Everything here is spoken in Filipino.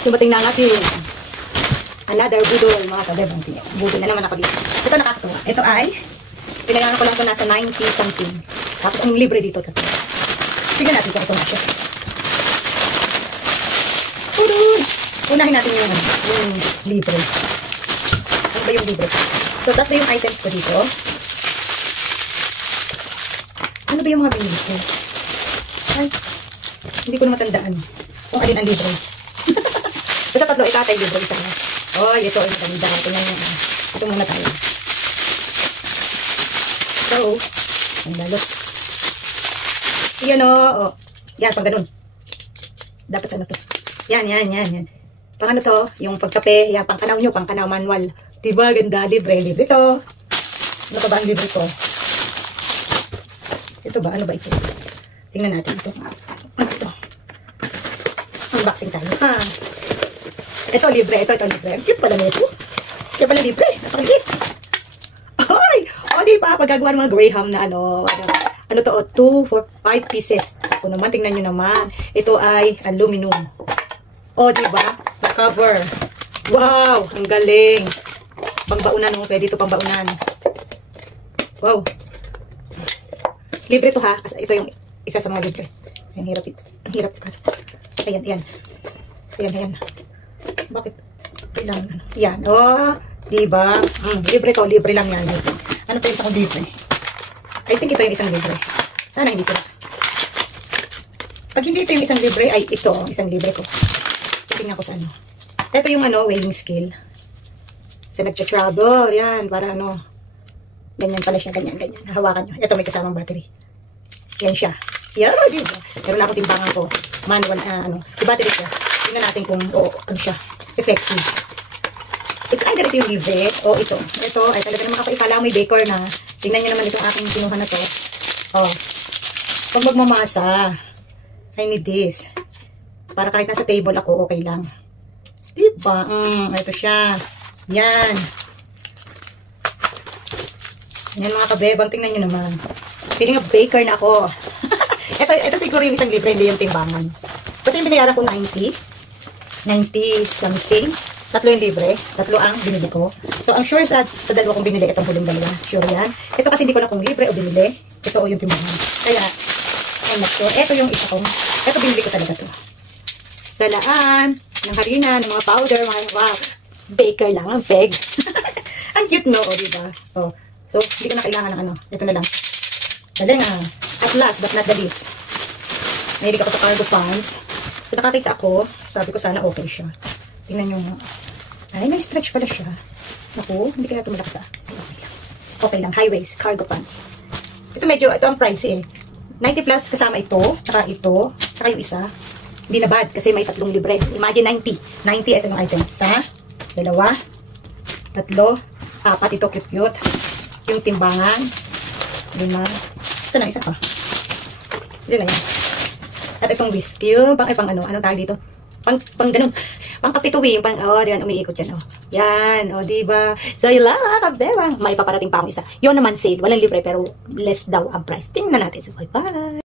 Dumating na ang ating another budol, mga kabebang. Budol na naman ako dito. Ito nakakatuwa. Ito ay, pinayaran ko lang ito nasa 90 something. Tapos ang libre dito. Tignan natin kung ito na siya. Unahin natin yung libre. Ano ba yung libre? So, tatlo yung items ko dito. Ano ba yung mga binili ko? Ay, hindi ko na matandaan kung alin ang libre. Basta tatlo, ikatay libre. Isa na. Oh, ito ay maganda. Tingnan nyo. Ito muna tayo. So, ang lalot. Yan o. Yan, pang ganun. Dapat sa ano to. Yan. Pang ano to, yung pagkape, yan, pang kanaw nyo, pang kanaw manual. Diba, ganda, libre to. Ano pa ba ang libre ko? Ito ba? Ano ba ito? Tingnan natin ito. Ano ito? Unboxing tayo. Ito libre. Ang cute pala nito. Kaya pala libre. Napakalit. Ay! O, diba? Pagkagawa ng mga Graham na ano to, 2, 4, 5 pieces. Kung naman, tingnan nyo naman. Ito ay aluminum. O, diba? Cover. Wow! Ang galing. Pangbaunan, no? Pwede ito pangbaunan. Wow. Libre to ha. Ito yung isa sa mga libre. Ang hirap ito. Ang hirap. Ayan. Bakit? Kailangan. Yan. Oh, diba? Libre to. Libre lang yan. Ano pa yung isang libre? I think ito yung isang libre. Sana hindi sila. Pag hindi ito yung isang libre, ay ito. Isang libre ko. Tingnan ko sa ano. Ito yung weighing scale. Kasi nagcha-travel. Yan. Para ganyan pala siya. Ganyan. Hawakan nyo. Ito may kasamang battery. Yan siya. Yan. Diba? Meron akong timbangan ko. Manual. Yung battery siya. Tingnan natin kung ano siya. Effective. It's either ito yung libre. O ito. Ito ay talaga naman ako ikala may baker na. Tingnan nyo naman itong aking kinuha na to. Pag magmamasa, I need this. Para kahit nasa table ako, okay lang. Diba? Ito siya. Yan. Yan mga kabebang. Tingnan nyo naman. Feeling of baker na ako. ito siguro yung isang libre, hindi yung timbangan. Kasi yung binayaran ko 90 something. Tatlo yung libre. Tatlo ang binili ko. So, ang sure sa dalawa kong binili, itong huling dalawa. Sure yan. Ito kasi hindi ko na kung libre o binili. Ito o yung timbangan. Kaya, I'm not sure. Ito yung isa kong, ito binili ko talaga to. Salaan, ng harina, ng mga powder, mga wow. Baker lang, ang peg. Ang cute no, o diba? So, hindi ko na kailangan ng ito na lang. Dali nga. At last, but not the least. Mahilig ako sa cargo pants. So, nakakita ako, sabi ko sana okay siya. Tingnan nyo nga. Ay, may stretch pala siya. Naku, hindi kaya tumalakas sa akin. Okay lang, high waist, cargo pants. Ito ang pricey eh. 90 plus kasama ito, tsaka yung isa. Hindi na bad kasi may tatlong libre. Imagine 90. 90 ito yung items. Isa, dalawa, tatlo, apat. Ito cute. Yung timbangan. 5. Saan ang isa pa? Hindi na yan. At itong whiskey. Pang anong tawag dito? Pang ganun. Pang kapituwi. Yan, umiikot yan. Yan, diba? So, yun lang, kabebang. May paparating pa akong isa. Yun naman sale. Walang libre, pero less daw ang price. Tingnan natin. So, bye-bye.